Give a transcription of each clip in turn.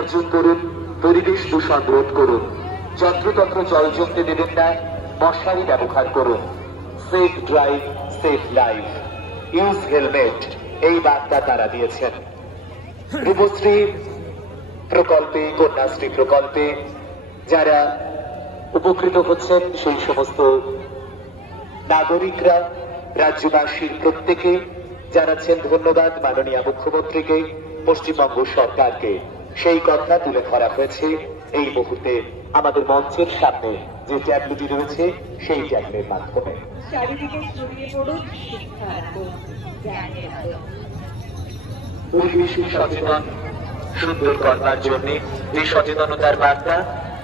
বর্জন করুন, পরিবেশ দূষণ রোধ করুন, যন্ত্রতন্ত্র জল জমতে দেবেন না, মশারি ব্যবহার করুন, safe drive safe life, use helmet, এই বার্তা তারা দিয়েছেন। রূপশ্রী প্রকল্পে, কন্যাশ্রী প্রকল্পে যারা উপকৃত হচ্ছেন সেই সমস্ত নাগরিকরা, রাজ্যবাসীর প্রত্যেকে জানাচ্ছেন ধন্যবাদ মাননীয় মুখ্যমন্ত্রীকে, পশ্চিমবঙ্গ সরকারকে। সেই কথা তুলে ধরা হয়েছে এই মুহূর্তে আমাদের মঞ্চের সামনে যে ট্যাবলেটি রয়েছে সেই ট্যাবলের মাধ্যমে। পরিবেশ সচেতন সুন্দর করবার জন্য এই সচেতনতার বার্তা,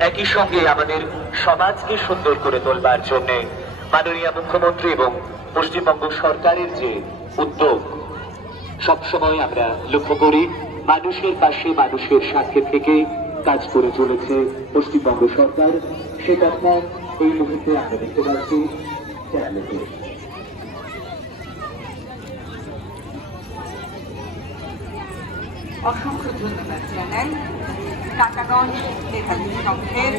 একই সঙ্গে আমাদের সমাজকে সুন্দর করে তোলবার জন্য মাননীয় মুখ্যমন্ত্রী এবং পশ্চিমবঙ্গ সরকারের যে উদ্যোগ, সবসময় আমরা লক্ষ্য করি মানুষের পাশে মানুষের সাথে থেকে কাজ করে চলেছে পশ্চিমবঙ্গ সরকার। সে কথা এই মুহূর্তে আমরা দেখতে পাচ্ছি। অসংখ্য ধন্যবাদ জানাই টাটাগঞ্জ নেতাজি সংঘের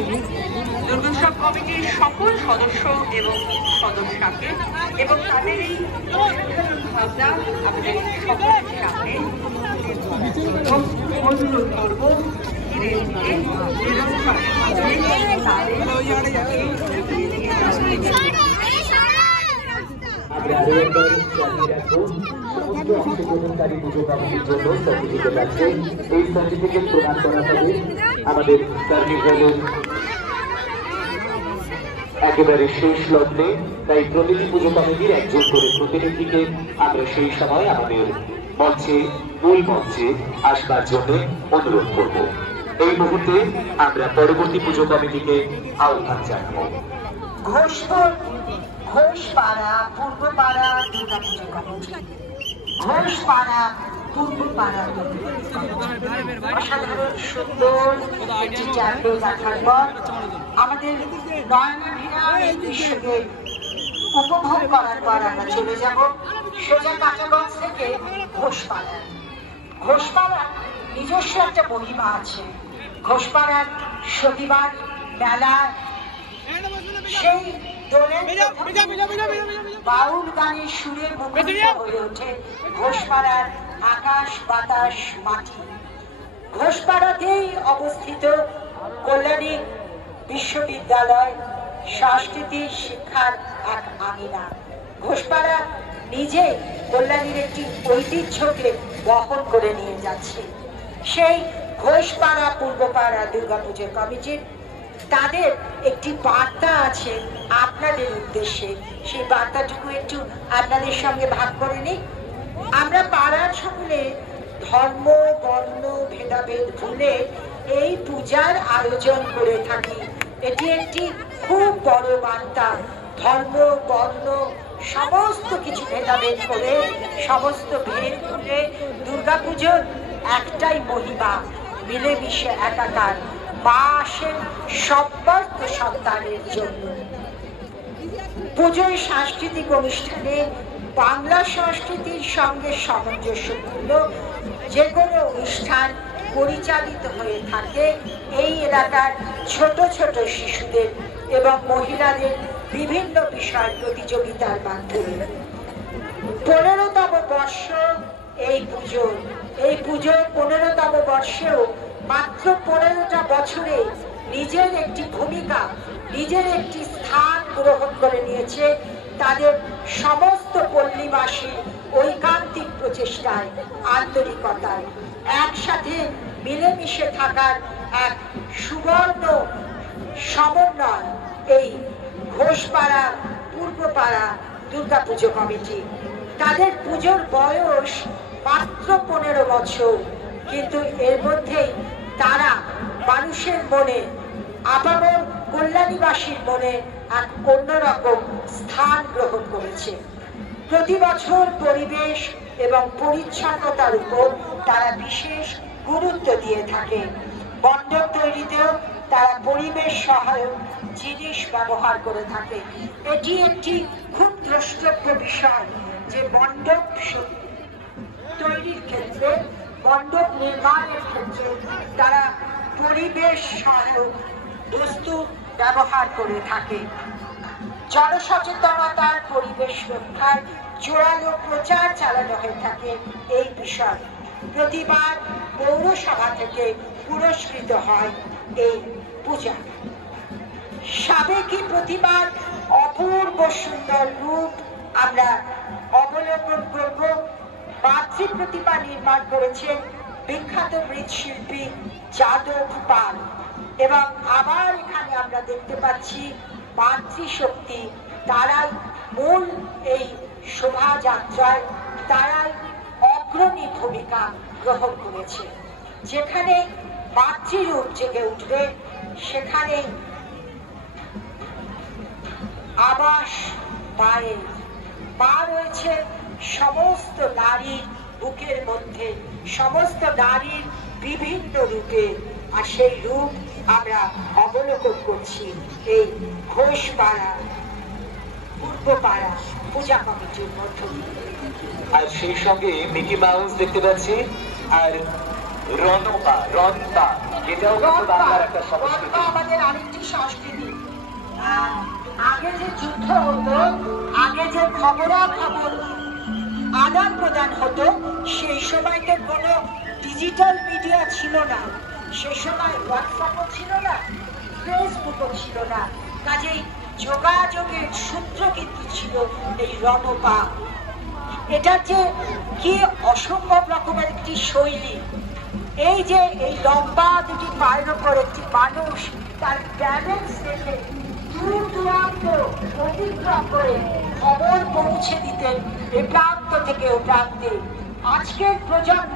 দুর্গোৎসব কমিটির সকল সদস্য এবং সদস্যকে এবং তাদের এই ভাবনা আমাদের সকলের সামনে অনুরোধ করব অংশগ্রহণকারী পুজো কমিটির জন্য সার্টিফিকেট আছে। এই সার্টিফিকেট প্রদান করা হবে আমাদের কার্নিভালের একেবারে শেষ লগ্নে। তাই প্রতিটি পুজো কমিটির একজন করে প্রতিনিধিকে আমরা সেই সময় আমাদের মঞ্চে, মূল মঞ্চে আসবার জন্য অনুরোধ করব। এই মুহূর্তে আমরা পরবর্তী পুজো কমিটিকে আহ্বান জানাবো। ঘোষপাড়া পূর্বপাড়া দুর্গা পুজো কমিটি, ঘোষপাড়া পূর্বপাড়া অসাধারণ সুন্দর একটি ট্যাবলো দেখার পর আমাদের নয়নাভিরা এই দৃশ্যকে উপভোগ করার পর আমরা চলে যাব সোজা টাটাগঞ্জ থেকে ঘোষপাড়া। ঘোষপাড়ার নিজস্ব একটা মহিমা আছে। ঘোষপাড়ার শনিবার মেলায় সেই বাউল গানের সুরে মুখরিত হয়ে ওঠে ঘোষপাড়ার আকাশ বাতাস মাটি। ঘোষপাড়াতেই অবস্থিত কল্যাণী বিশ্ববিদ্যালয়, সংস্কৃতি শিক্ষার এক আঙিনা। ঘোষপাড়া নিজেই কল্যাণীর একটি ঐতিহ্যকে বহন করে নিয়ে যাচ্ছে। সেই ঘোষপাড়া পূর্বপাড়া দুর্গাপুজো কমিটির তাদের একটি বার্তা আছে আপনাদের উদ্দেশ্যে। সেই বার্তাটুকু একটু আপনাদের সঙ্গে ভাগ করে নিই। আমরা পাড়ার সকলে ধর্ম বর্ণ ভেদাভেদ ভুলে এই পূজার আয়োজন করে থাকি। এটি একটি খুব বড় বার্তা। ধর্ম বর্ণ সমস্ত কিছু ভেদাভেদ করে, সমস্ত ভেদ ভুলে দুর্গাপুজোর একটাই মহিমা, মিলেমিশে একাকার। মা আসেন সর্বার্থ সন্তানের জন্য। পুজোয় সাংস্কৃতিক অনুষ্ঠানে বাংলা সংস্কৃতির সঙ্গে সামঞ্জস্যপূর্ণ যে কোনো অনুষ্ঠান পরিচালিত হয়ে থাকে এই এলাকার ছোট ছোট শিশুদের এবং মহিলাদের বিভিন্ন বিষয় প্রতিযোগিতার মাধ্যমে। 15তম বর্ষ এই পুজোর 15তম বর্ষেও মাত্র 15টা বছরে নিজের একটি ভূমিকা, নিজের একটি স্থান গ্রহণ করে নিয়েছে তাদের সমস্ত পল্লীবাসীর ঐকান্তিক প্রচেষ্টায়, আন্তরিকতায়, একসাথে মিলেমিশে থাকার এক সুবর্ণ সমন্বয় এই ঘোষপাড়া পূর্বপাড়া দুর্গাপুজো কমিটি। তাদের পুজোর বয়স মাত্র 15 বছর, কিন্তু এর মধ্যেই তারা মানুষের মনে, আপামর কল্যাণীবাসীর মনে এক অন্যরকম স্থান গ্রহণ করেছে। প্রতি বছর পরিবেশ এবং পরিচ্ছন্নতার উপর তারা বিশেষ গুরুত্ব দিয়ে থাকে। মণ্ডপ তৈরিতেও তারা পরিবেশ সহায়ক জিনিস ব্যবহার করে থাকে। এটি একটি খুব দ্রষ্টব্য বিষয় যে মণ্ডপ তৈরির ক্ষেত্রে, মণ্ডপ নির্মাণের ক্ষেত্রে তারা পরিবেশ সহায়ক বস্তু ব্যবহার করে থাকে। জনসচেতনতার পরিবেশ রক্ষার জোরালো প্রচার চালানো হয়ে থাকে এই বিষয়। প্রতিবার পৌরসভা থেকে পুরস্কৃত হয় এই পূজা। সাবেকি প্রতিবার অপূর্ব সুন্দর রূপ আমরা অবলোকন করব। মাতৃ প্রতিমা নির্মাণ করেছেন বিখ্যাত মৃৎশিল্পী যাদব পাল, এবং আবার এখানে আমরা দেখতে পাচ্ছি মাতৃশক্তি তারাই মূল এই শোভাযাত্রায়, তারাই অগ্রণী ভূমিকা গ্রহণ করেছে। যেখানে মাতৃরূপ জেগে উঠবে সেখানে আবাস মায়ের, মা রয়েছে সমস্ত নারীর বুকের মধ্যে, সমস্ত নারীর বিভিন্ন রূপে, আর সেই রূপ আমরা অবলোকন করছি এই ঘোষপাড়া পূর্বপাড়া পূজা কমিটির মধ্য দিয়ে। আর সেই সঙ্গে মিকি মাউস দেখতে পাচ্ছি, আর রনপা, রনপা, এটাও বাংলার একটা সংস্কৃতি। আমাদের আরেকটি সংস্কৃতি। আগে যে যুদ্ধ হতো, আগে যে খবরাখবর আদান প্রদান হতো, সেই সময় তো কোনো ডিজিটাল মিডিয়া ছিল না, সে সময় হোয়াটসঅ্যাপও ছিল না, ফেসবুকও ছিল না। কাজেই যোগাযোগের সূত্র কিন্তু ছিল এই রণপা। এটা যে কি অসম্ভব রকমের একটি শৈলী। এই যে এই লম্বা দুটি পায়ের ওপর একটি মানুষ তার ব্যালেন্স রেখে দূর দূরান্ত অতিক্রম করে খবর পৌঁছে দিতেন এ প্রান্ত থেকে ও প্রান্তে। আজকের প্রজন্ম